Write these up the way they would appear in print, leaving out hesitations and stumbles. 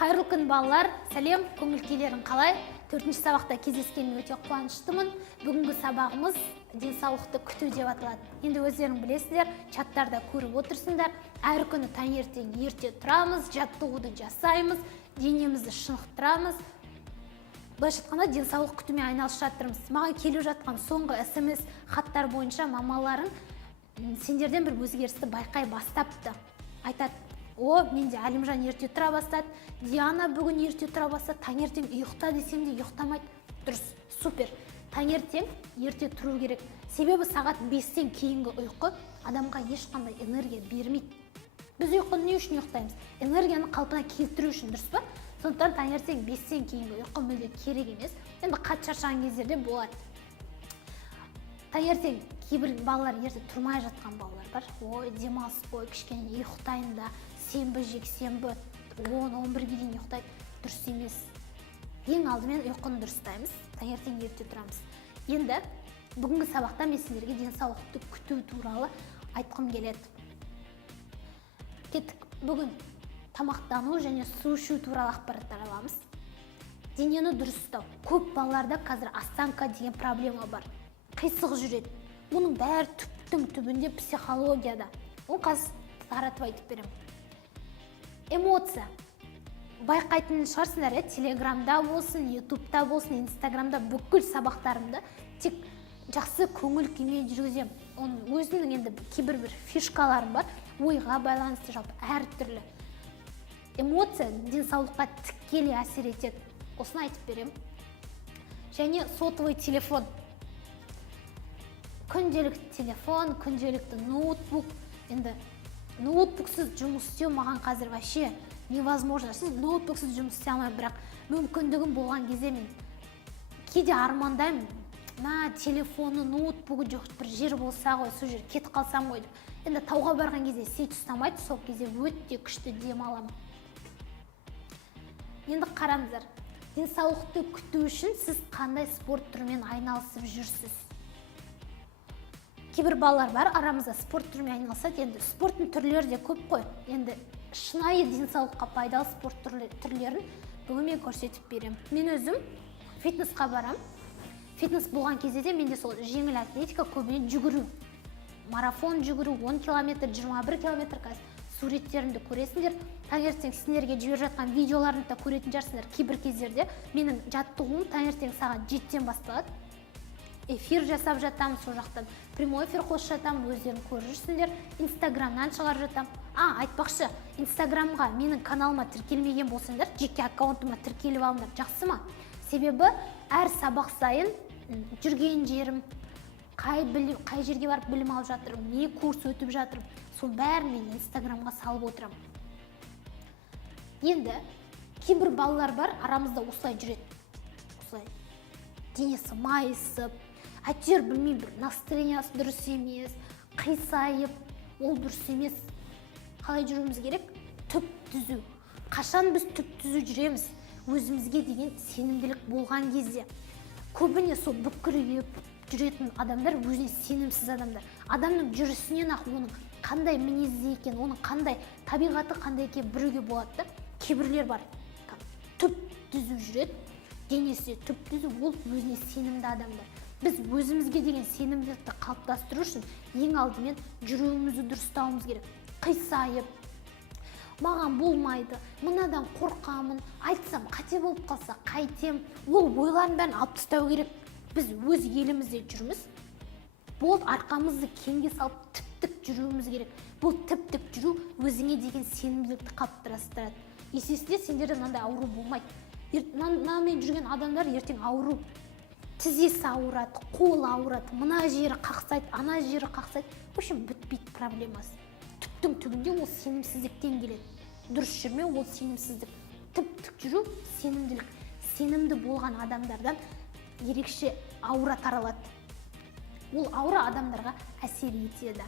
Қайырлы күн балалар, сәлем, көңіл күйлерің қалай? 4-ші сабақта кездескеніме өте қуаныштымын. Бүгінгі сабағымыз денсаулықты күту деп аталады. Енді өздерің білесіздер, чаттарда көріп отырсыңдар. Әр күні таңертең ерте тұрамыз, жаттығуды жасаймыз, денемізді шынықтырамыз. Былайша айтқанда денсаулық күтумен айналысып жатырмыз. Маған келіп жатқан соңғы SMS хаттар бойынша мамаларың сендерден бір өзгерісті байқай бастапты. Айтады: "О, менде Әлімжан ерте тұра бастады, Диана бүгін ерте тұра бастады, таңертең ұйықта десем де ұйықтамайды." Дұрыс, супер. Таңертең ерте тұру керек. Себебі сағат 5-тен кейінгі ұйқы адамға ешқандай энергия бермейді. Біз ұйқыны не үшін ұйықтаймыз? Энергияны қалпына келтіру үшін, дұрыс па? Сондықтан таңертең 5-тен кейінгі ұйқы мүлде керек емес. Енді қатты шаршаған кездерде болады. Таңертең кейбір балалар ерте тұрмай жатқан балалар бар. Ой, демалыс қой, кішкене ұйықтайын да, сенбі, жексенбі 10-11-ге дейін ұйықтайды. Дұрыс емес. Ең алдымен ұйқыны дұрыстаймыз, таңертең ерте тұрамыз. Енді бүгінгі сабақта мен сіздерге денсаулықты күту туралы айтқым келеді. Кеттік. Бүгін тамақтану және су ішу туралы ақпараттар аламыз. Денені дұрыстау. Көп балаларда қазір осанка деген проблема бар. Қисық жүреді. Оның бәрі түптің түбінде психологияда. Ол қазір таратып айтып беремін. Эмоция. Байқайтын шығарсыңдар, Телеграмда болсын, Ютубта болсын, Инстаграмда бүкіл сабақтарымды тек жақсы көңіл күймен жүргіземін. Оның өзінің енді кейбір фишкаларым бар. Ойға байланысты жалпы әртүрлі. Эмоция денсаулыққа тікелей әсер етеді. Осыны айтып беремін. Және сотовый телефон. Күнделікті телефон, күнделікті ноутбук. Енді ноутбуксыз жұмыс істеу маған қазір вообще невозможно. Сіз ноутбуксыз жұмыс істей алмай, бірақ мүмкіндігім болған кезде мен кейде армандаймын. Телефоны, ноутбугі жоқ бір жер болса ғой, сол жер кетіп қалсам ғой. Енді тауға барған кезде сет ұстамайды, сол кезде өте күшті дем аламын. Енді қараңыздар. Денсаулықты күту үшін сіз қандай спорт түрімен айналысып жүрсіз? Кейбір балалар бар, арамызда спорт түрімен айналысады. Енді спорттың түрлері де көп қой. Енді шынайы денсаулыққа пайдалы спорт түрлерін бүгін мен көрсетіп беремін. Мен өзім фитнесқа барам. Фитнес болған кезде де менде сол жеңіл атлетика, көбіне жүгіру. Марафон жүгіру, 10 километр, 21 километр қазір суреттерімді көресіңдер. Таңертең сендерге жіберіп жатқан видеоларымды да көретін жарсыңдар. Кейбір кездерде менің жаттығуым таңертең сағат 7-тен басталады. Эфир жасап жатам, сол жақтан прямой эфир қосып жатам, өздерің көріп жүрсіңдер. Инстаграмнан шығарып жатам. Айтпақшы, Инстаграмға менің каналыма тіркелмеген болсаңдар, жеке аккаунтыма тіркеліп алыңдар, жақсы ма? Себебі әр сабақ сайын жүрген жерім, қай жерге барып білім алып жатырмын, не курс өтіп жатырмын, сол бәрін мен Инстаграмға салып отырамын. Енді кейбір балалар бар, арамызда осылай жүреді. Осылай денесі майысып, әйтеуір білмеймін, бір настроениясы дұрыс емес, қисайып, ол дұрыс емес. Қалай жүруіміз керек? Түп түзу. Қашан біз түп түзу жүреміз? Өзімізге деген сенімділік болған кезде. Көбіне сол бүкірейіп жүретін адамдар өзіне сенімсіз адамдар. Адамның жүрісінен ақ оның қандай мінезді екен, оның қандай табиғаты қандай екен біреуге болады. Кейбірлер бар, түп түзу жүреді, денесі түп түзу, ол өзіне сенімді адамдар. Біз өзімізге деген сенімділікті қалыптастыру үшін ең алдымен жүруімізді дұрыстауымыз керек. Қисайып, маған болмайды, мынадан қорқамын, айтсам қате болып қалса қайтем, ол ойларын бәрін алып тастау керек. Біз өз елімізде жүрміз, бұл арқамызды кеңге салып тіп-тік жүруіміз керек. Бұл тіп-тік жүру өзіңе деген сенімділікті қалыптастырады. Есесінде сендерде мынандай ауру болмайды. Мынамен жүрген адамдар ертең ауру, тізесі ауырады, қолы ауырады, мына жері қақсайды, ана жері қақсайды. В общем, бітпейді проблемасы. Түптің түбінде ол сенімсіздіктен келеді. Дұрыс жүрмеу ол сенімсіздік. Тіп-тік жүру сенімділік. Сенімді болған адамдардан ерекше аура таралады. Ол аура адамдарға әсер етеді.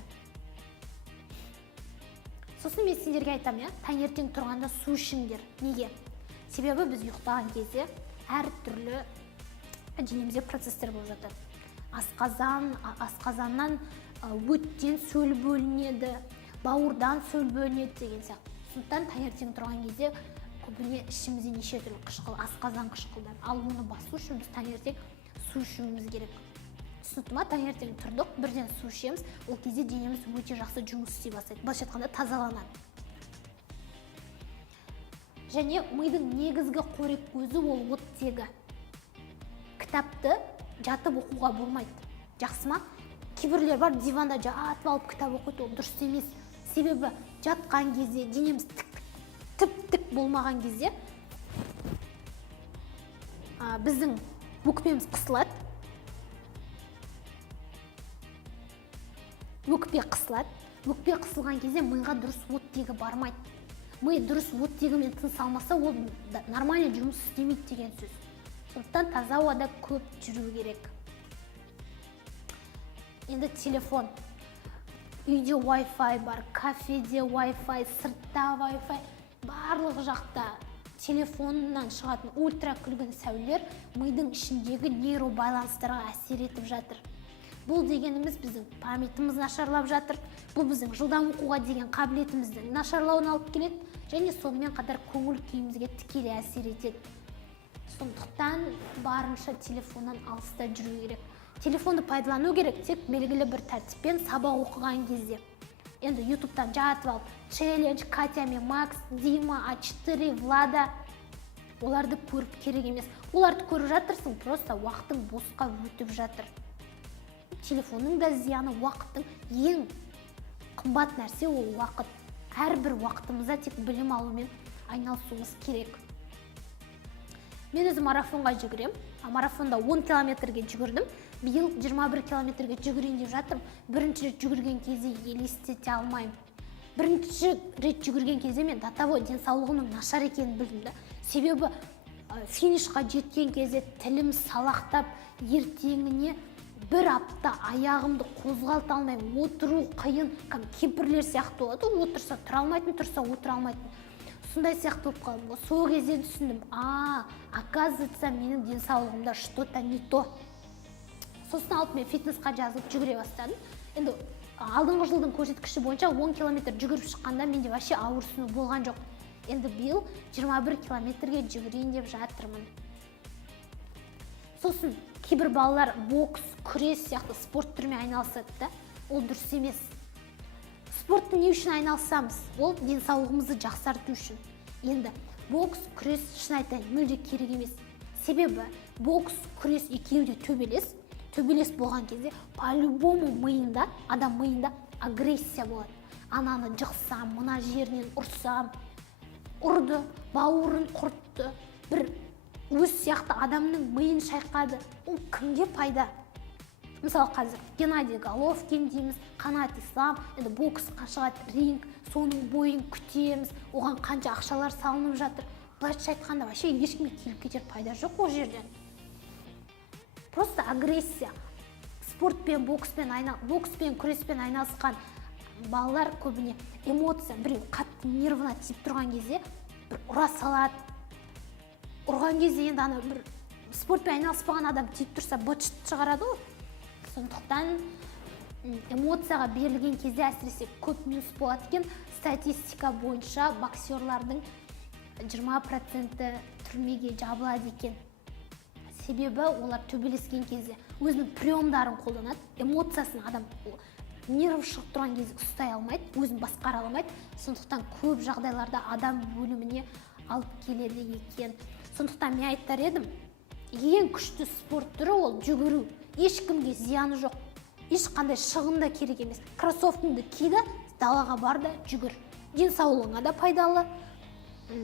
Сосын мен сендерге айтамын, таңертең тұрғанда су ішіңдер. Неге? Себебі біз ұйықтаған кезде әртүрлі денемізде процестер болып жатады. Асқазаннан өттен сөл бөлінеді, бауырдан сөл бөлінеді деген сияқты. Сондықтан таңертең тұрған кезде көбіне ішімізде неше түрлі қышқыл, асқазан қышқылдар. Ал оны басу үшін біз таңертең су ішуіміз керек. Түсінікті ма? Таңертең тұрдық, бірден су ішеміз, ол кезде денеміз өте жақсы жұмыс істей бастайды. Былайша айтқанда тазаланады. Және мидың негізгі қорек көзі ол оттегі. Кітапты жатып оқуға болмайды. Жақсы ма? Кейбіреулер бар, диванда жатып алып кітап оқиды, ол дұрыс емес. Себебі жатқан кезде денеміз тіп-тік болмаған кезде біздің өкпеміз қысылады. Өкпе қысылған кезде миға дұрыс оттегі бармайды. Ми дұрыс оттегімен тыныс алмаса, ол нормально жұмыс істемейді деген сөз. Сондықтан таза ауада көп жүру керек. Енді телефон. Үйде Wi-Fi бар, кафеде Wi-Fi, сыртта Wi-Fi, барлық жақта телефоннан шығатын ультракүлгін сәулелер мидың ішіндегі нейробайланыстарға әсер етіп жатыр. Бұл дегеніміз біздің памятымыз нашарлап жатыр. Бұл біздің жылдам оқуға деген қабілетіміздің нашарлауына алып келеді, және сонымен қатар көңіл күйімізге тікелей әсер етеді. Сондықтан барынша телефоннан алыста жүру керек. Телефонды пайдалану керек тек белгілі бір тәртіппен сабақ оқыған кезде. Енді ютубтан жатып алып, челлендж, Катя мен Макс, Дима, А4, Влада, оларды көріп керек емес. Оларды көріп жатырсың, просто уақытың босқа өтіп жатыр. Телефонның да зияны, уақыттың ең қымбат нәрсе ол уақыт. Әрбір уақытымызда тек білім алумен айналысуымыз керек. Мен өзі марафонға жүгірем. Марафонда 10 километрге жүгірдім. Биыл 21 километрге жүгірейін деп жатырмын. Бірінші рет жүгірген кезде елестете алмаймын. Бірінші рет жүгірген кезде мен датабой денсаулығымның нашар екенін білдім. Себебі финишқа жеткен кезде тілім салақтап, ертеңіне бір апта аяғымды қозғалта алмаймын, отыру қиын, кемпірлер сияқты болады, отырса тұра алмайтын, тұрса отыра алмайтын. Сондай сияқты болып қалдым. Сол кезде түсіндім, оказывается, менің денсаулығымда что-то не то. Сосын алып мен фитнесқа жазылып жүгіре бастадым. Енді алдыңғы жылдың көрсеткіші бойынша 10 километр жүгіріп шыққанда менде вообще ауырсыну болған жоқ. Енді биыл 21 километрге жүгірейін деп жатырмын. Сосын кейбір балалар бокс, күрес сияқты спорт түрімен айналысады да, ол дұрыс емес. Спортты не үшін айналысамыз? Ол денсаулығымызды жақсарту үшін. Енді бокс, күрес шын айтайын мүлде керек емес. Себебі бокс, күрес екеуі де төбелес болған кезде по-любому миында, адам миында агрессия болады. Ананы жықсам, мына жерінен ұрсам, ұрды, бауырын құртты, бір өз сияқты адамның миын шайқады. Ол кімге пайда? Мысалы қазір Геннадий Головкин дейміз, Қанат Ислам, енді боксқа шығады, ринг, соның бойын күтеміз, оған қанша ақшалар салынып жатыр. Былайша айтқанда вообще ешкімге келіп кетер пайда жоқ ол жерден. Просто агрессия. Спортпен, бокспен, күреспен айналысқан балалар көбіне эмоция, біреу қатты нервына тиіп тұрған кезде бір ұра салады. Ұрған кезде енді ана бір спортпен айналыспаған адам тиіп тұрса быт-шыт шығарады ғой. Сондықтан эмоцияға берілген кезде әсіресе көп минус болады екен. Статистика бойынша боксерлардың 20% түрмеге жабылады екен. Себебі олар төбелескен кезде өзінің приемдарын қолданады. Эмоциясын адам нервы шығып тұрған кезде ұстай алмайды, өзін басқара алмайды. Сондықтан көп жағдайларда адам өліміне алып келеді екен. Сондықтан мен айтар едім, ең күшті спорт түрі ол жүгіру. Ешкімге зияны жоқ, ешқандай шығын да керек емес. Кроссовкаңды киді, далаға бар да жүгір. Денсаулығыңа да пайдалы.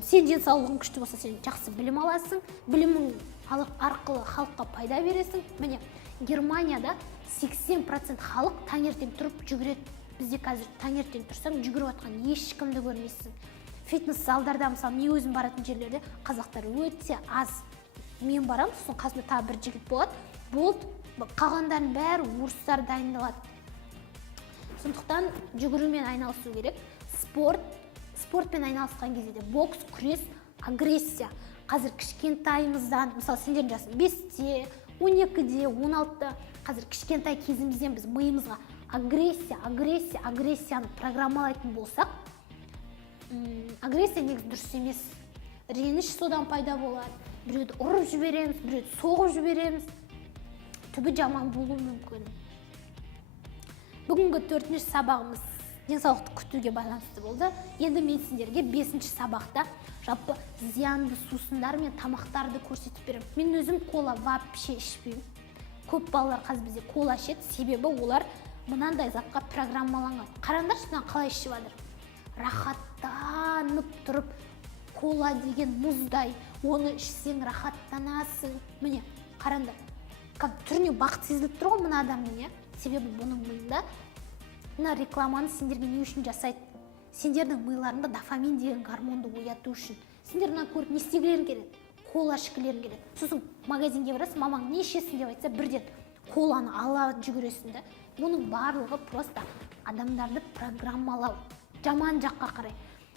Сен денсаулығың күшті болса, сен жақсы білім аласың. Білімің арқылы халыққа пайда бересің. Міне, Германияда 80% халық таңертең тұрып жүгіреді. Бізде қазір таңертең тұрсаң, жүгіріп жатқан ешкімді көрмейсің. Фитнес залдарда, мысалы, мен өзім баратын жерлерде қазақтар өте аз. Мен барам, сосын қасымда тағы бір жігіт болады. Болды, қалғандардың бәрі орыстар дайындалады. Сондықтан жүгірумен айналысу керек. Спортпен айналысқан кезде бокс, күрес, агрессия. Қазір кішкентайымыздан, мысалы, сендердің жасың 5-те, 12-де, 16-да, қазір кішкентай кезімізден біз миымызға агрессияны программалайтын болсақ, агрессия негізі дұрыс емес. реніш содан пайда болады. Біреуді ұрып жібереміз, біреуді соғып жібереміз. Түбі жаман болуы мүмкін. Бүгінгі 4-ші сабағымыз денсаулықты күтуге байланысты болды. Енді мен сендерге 5-ші сабақта жалпы зиянды сусындар мен тамақтарды көрсетіп беремін. Мен өзім кола вообще ішпеймін. Көп балалар қазір бізде кола ішеді, себебі олар мынандай затқа программаланған. Қараңдаршы, мына қалай ішіп жатыр. Рахаттанып тұрып, кола деген мұздай, оны ішсең рахаттанасың. Міне, қараңдар. Түріне бақыт сезіліп тұр ғой мына адамның, себебі бұның миында мына рекламаны сендерге не үшін жасайды? Сендердің миларында дофамин деген гормонды ояту үшін. Сендер мына көріп не істегілерің келеді? Кола ішкілерің келеді. Сосын магазинге барасың, мамаң не ішесің деп айтса, бірден коланы ала жүгіресің да. Мұның барлығы просто адамдарды программалау, жаман жаққа қарай.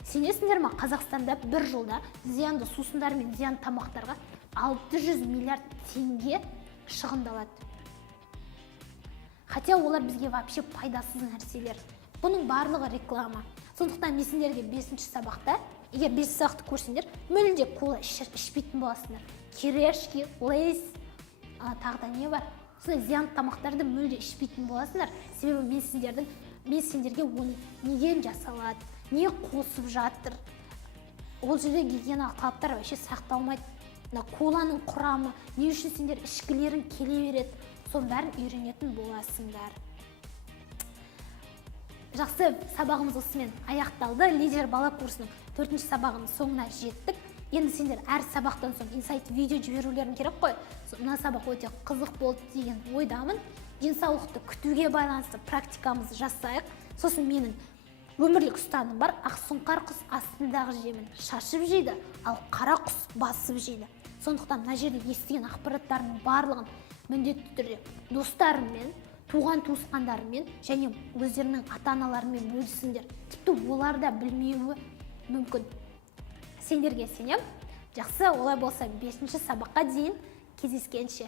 Сенесіңдер ме, Қазақстанда бір жылда зиянды сусындар мен зиянды тамақтарға 600 миллиард теңге шығындалады. Хотя олар бізге вообще пайдасыз нәрселер. Бұның барлығы реклама. Сондықтан мен сендерге 5-ші сабақта, егер 5 сабақты көрсеңдер, мүлде кола ішпейтін боласыңдар. Керешки, лейс, тағда не бар? Сондай зиянды тамақтарды мүлде ішпейтін боласыңдар. Себебі мен сендерге оны неден жасалады, не қосып жатыр. Ол жерде гигиеналық талаптар вообще сақталмайды. Коланың құрамы, не үшін сендер ішкілерің келе береді, соның бәрін үйренетін боласыңдар. Жақсы, сабағымыз осымен аяқталды. Лидер бала курсының 4-ші сабағының соңына жеттік. Енді сендер әр сабақтан соң инсайт видео жіберулерің керек қой. Мына сабақ өте қызық болды деген ойдамын. Денсаулықты күтуге байланысты практикамызды жасайық. Сосын менің өмірлік ұстаным бар. Ақсұңқар құс астындағы жемін шашып жейді, ал қара құс басып жейді. Сондықтан мына жерде естіген ақпараттарының барлығын міндетті түрде достарымен, туған-туысқандарымен және өздерінің ата-аналарымен бөлісіңдер. Тіпті олар да білмеуі мүмкін. Сендерге сенем. Жақсы, олай болса 5-ші сабаққа дейін кездескенше.